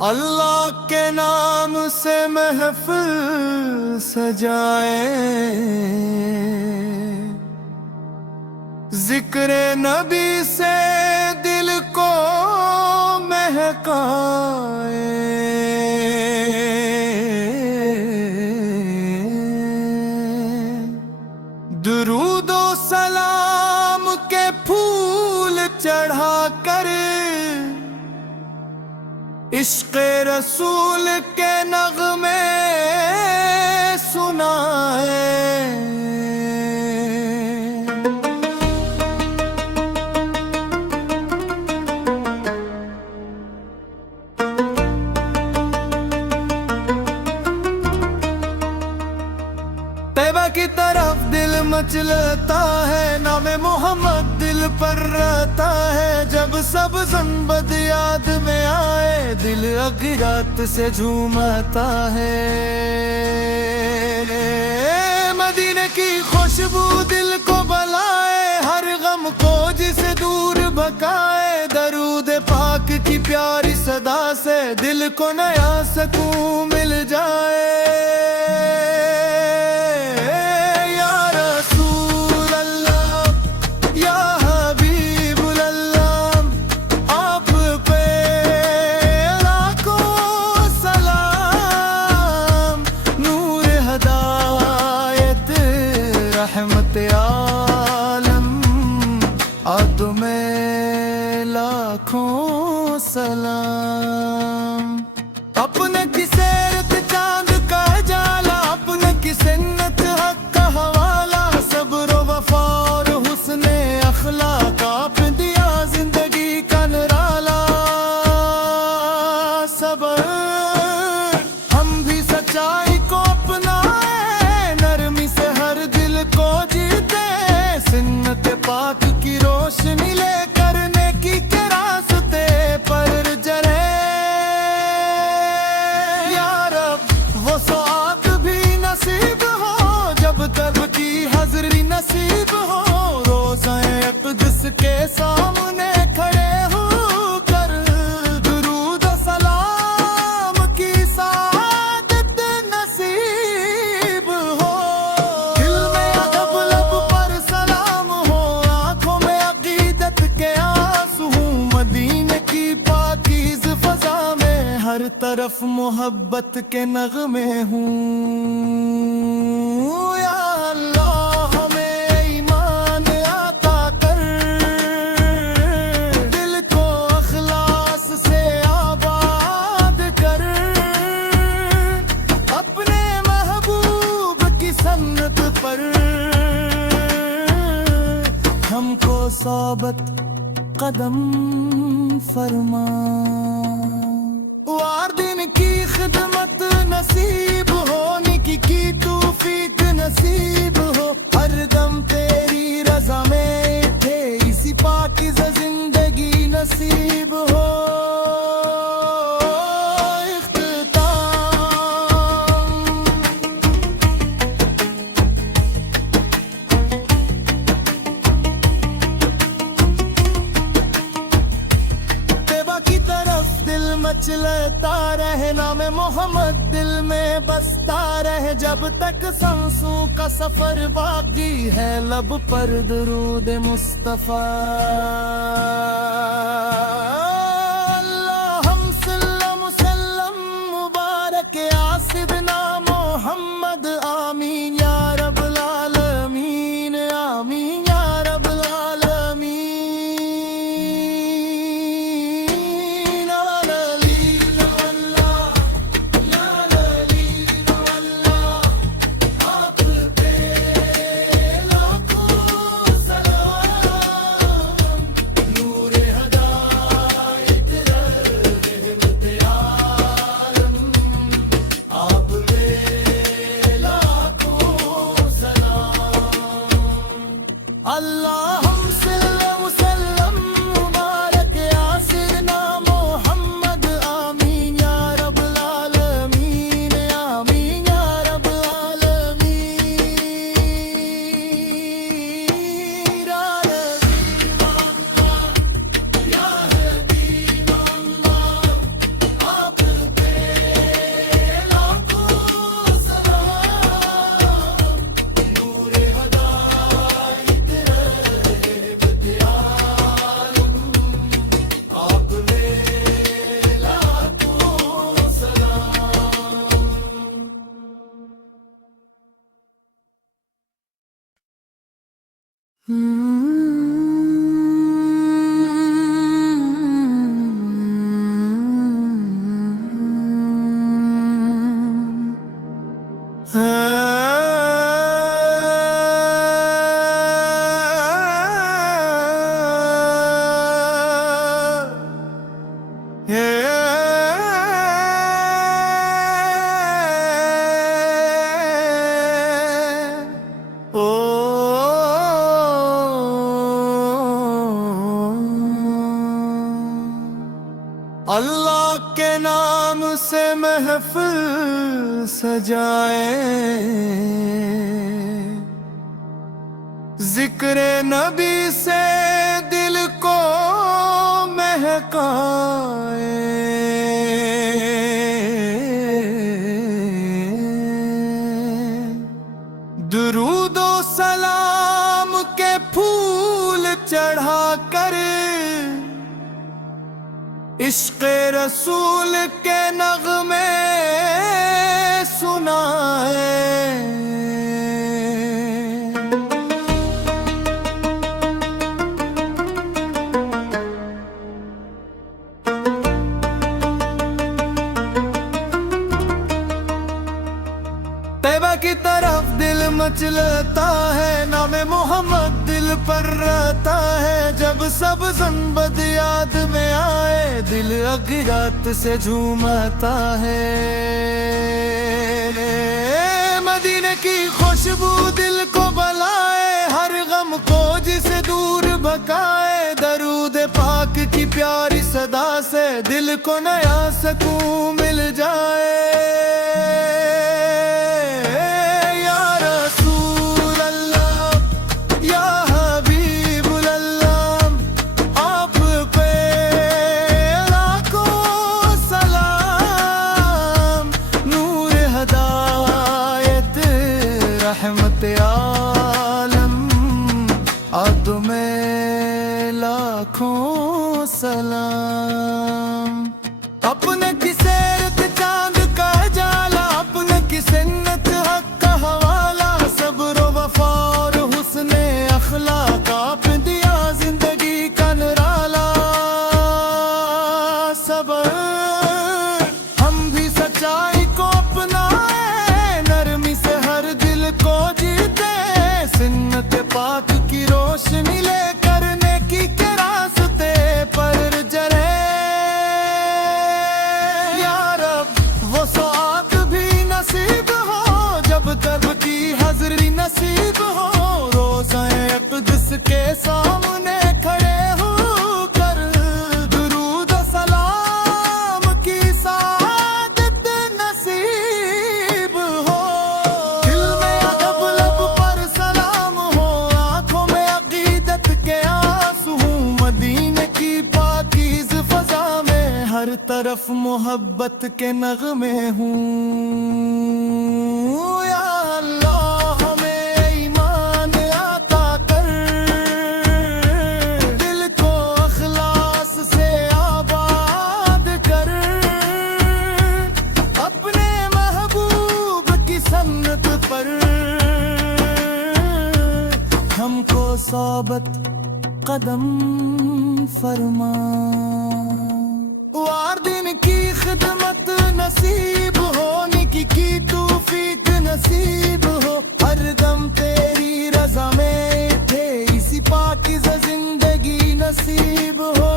اللہ کے نام سے محفل سجائے، ذکر نبی سے دل کو مہکائے، درود و سلام کے پھول چڑھا کر عشق رسول کے نغمے سنائے۔ طیبہ کی طرف دل مچلتا ہے، نام محمد دل پر رہتا ہے، جب سب زنبد یاد میں آئے دل اغیرات سے جھومتا ہے۔ مدینے کی خوشبو دل کو بلائے، ہر غم کو جسے دور بھگائے، درود پاک کی پیاری صدا سے دل کو نیا سکون مل جائے۔ رحمت عالم آد میں لاکھوں سلام، اپنے کی سیرت چاند کا جالا، اپنے کی سنت حق کا حوالہ، صبر و وفا اور حسن اخلاق آپ دیا زندگی کا نرالا۔ صبر ہم بھی سچائی کو اپنائیں، نرمی سے ہر دل کو جیتے، سنت پاک کی روشنی لے کر نیکی کے راستے پر چلے۔ یا رب وہ سعادت بھی نصیب ہو، جب تک کی حضری نصیب ہو، روزہ اقدس کے سامنے کھڑے ہو کر درود و سلام کی سعادت نصیب ہو۔ دل میں ادب لب پر سلام ہو، آنکھوں میں عقیدت کے آنسو ہوں، مدینے کی پاکیز فضا میں ہر طرف محبت کے نغمے ہوں۔ یا اللہ ہمیں ایمان عطا کر، دل کو اخلاص سے آباد کر، اپنے محبوب کی سنت پر ہم کو ثابت قدم فرما۔ وار دن کی خدمت نصیب ہو، نیکی کی توفیق نصیب ہو، ہر دم تیری رضا میں تھے، اسی پاکیزہ زندگی نصیب ہو۔ مچلتا رہے، نام محمد دل میں بستا رہے، جب تک سانسوں کا سفر باقی ہے، لب پر درود مصطفیٰ۔ اللہم سلم سلم مبارک یا سیدنا محمد، آمین یا رب العالمین، آمین یا رب العالمین۔ اللہم صل وسلم مبارک یا سیدنا محمد آمین یا رب العالمین آمین یا رب العالمین یا حبیب اللہ آپ پہ لاکھوں سلام نور ہدایت رحمت عالم آپ پہ لاکھوں اللہ کے نام سے محفل سجائے ذکر نبی سے دل کو مہکائے درود و سلام کے پھول چڑھا کر عشق رسول کے نغمے سنائے طیبہ کی طرف دل مچلتا ہے نام محمد دل پر رہتا ہے جب سب زنبد یاد میں آئے دل اغیات سے جھومتا ہے مدینے کی خوشبو دل کو بلائے ہر غم کو جسے دور بھگائے درود پاک کی پیاری صدا سے دل کو نیا سکون مل جائے رحمت عالم عد میں لاکھوں سلام اپنے کی سیرت چاند کا جالا اپنے کی سنت حق کا حوالہ صبر و وفا اور حسن اخلاق آپ دیا زندگی کا نرالا صبر ہم بھی سچائی کو اپنائیں نرمی سے ہر دل کو جیتے سنت پاک کی روشنی لے کر نیکی کے راستے پر چلے یا رب وہ سوات بھی نصیب ہو جب تب کی حضری نصیب ہو روزہ اقدس کے سامنے کھڑے ہو کر درود و سلام کی سعادت نصیب ہو دل میں ادب لب پر سلام ہو آنکھوں میں عقیدت کے آنسو ہوں مدینے کی پاکیز فضا میں ہر طرف محبت کے نغمے ہوں یا اللہ ہمیں ایمان عطا کر دل کو اخلاص سے آباد کر اپنے محبوب کی سنت پر ہم کو ثابت قدم فرما وار دن کی خدمت نصیب ہونی کی توفیق نصیب ہو ہر دم تیری رضا میں تھے اسی پاکیزہ زندگی نصیب ہو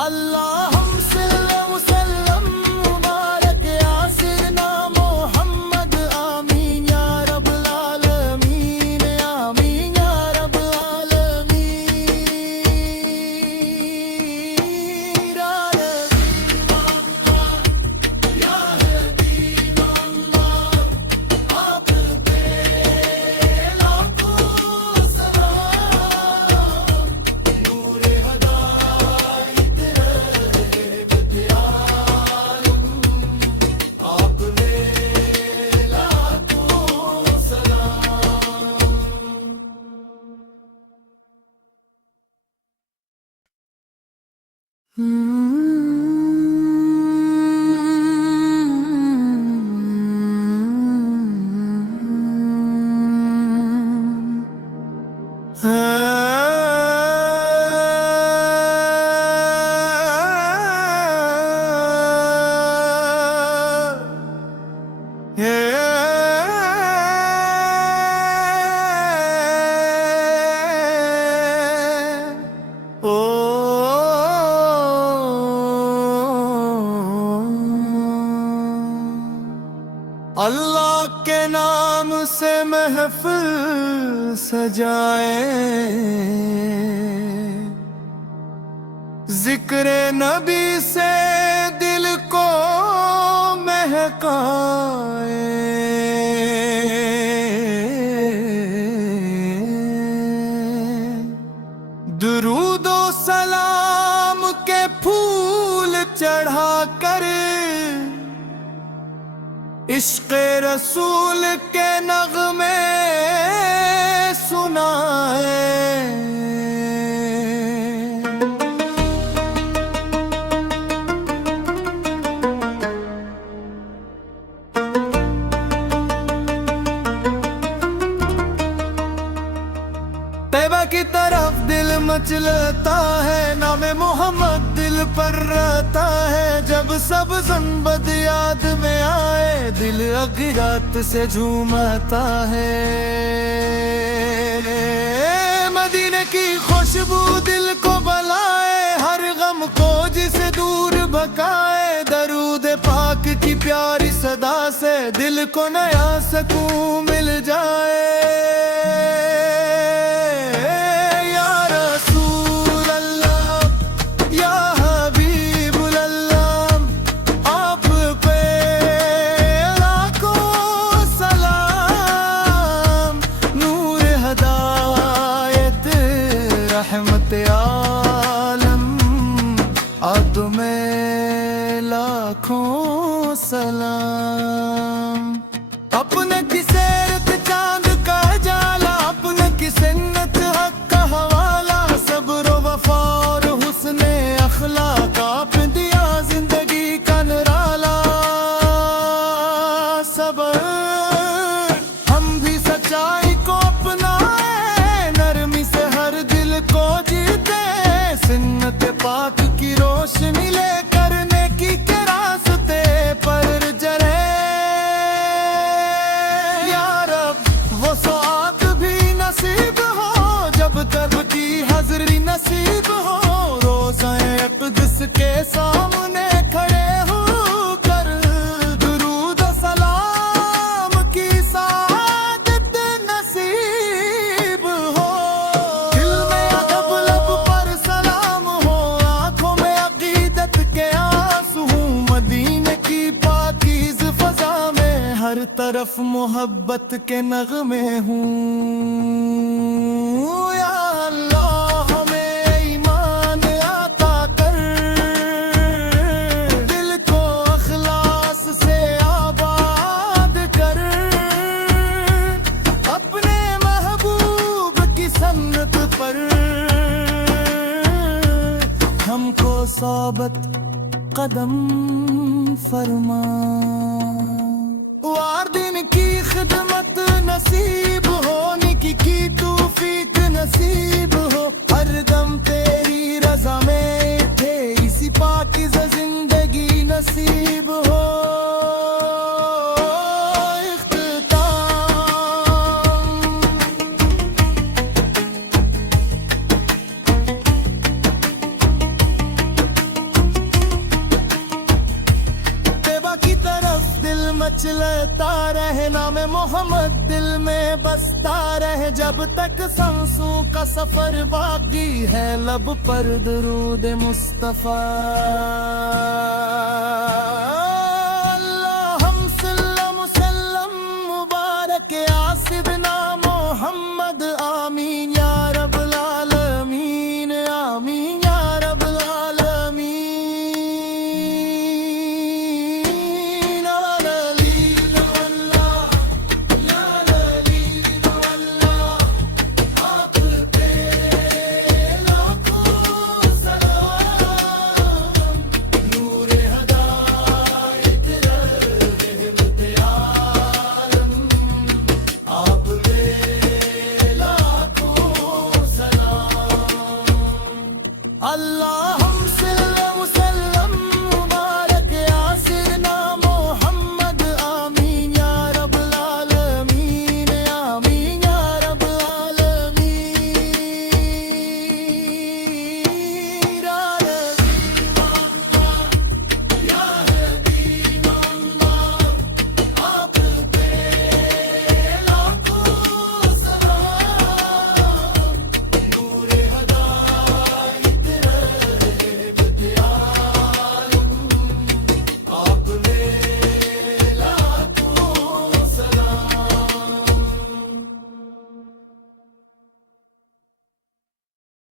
اللهم صل وسلم مبارك يا سيدنا محمد، آمين يا رب العالمين، آمين يا رب العالمين। يا حبيب الله آپ پہ لاکھوں سلام، نور ہدایت اللہ کے نام سے محفل سجائے، ذکر نبی سے دل کو مہکائے، درود و سلام کے پھول چڑھا کر عشق رسول کے نغمے سنائے۔ طیبہ کی طرف دل مچلتا ہے، نام محمد دل پر رہتا ہے، جب سب زنبد یاد میں آئے، دل اغیرات سے جھومتا ہے۔ مدینے کی خوشبو دل کو بلائے، ہر غم کو جسے دور بھگائے، درود پاک کی پیاری صدا سے دل کو نیا سکون مل جائے۔ رحمت عالم عد میں لاکھوں سلام، اپنے کی سیرت چاند کا جالا، اپنے کی سنت حق کا حوالہ، صبر و وفا اور حسن اخلاق آپ دیا زندگی کا نرالا۔ صبر ہم بھی سچائی کو اپنائے، نرمی سے ہر دل کو جیتے، سنت پاک کی روشنی لے کر نیکی کے راستے پر چلے۔ طرف محبت کے نغمے ہوں یا اللہ ہمیں ایمان عطا کر دل کو اخلاص سے آباد کر اپنے محبوب کی سنت پر ہم کو ثابت قدم فرما وار دن کی خدمت نصیب ہونے کی توفیق نصیب ہو ہر دم تیری رضا میں تھے اسی پاکیزہ زندگی نصیب ہو مچلتا رہے نام محمد دل میں بستا رہے جب تک سانسوں کا سفر باقی ہے لب پر درود مصطفیٰ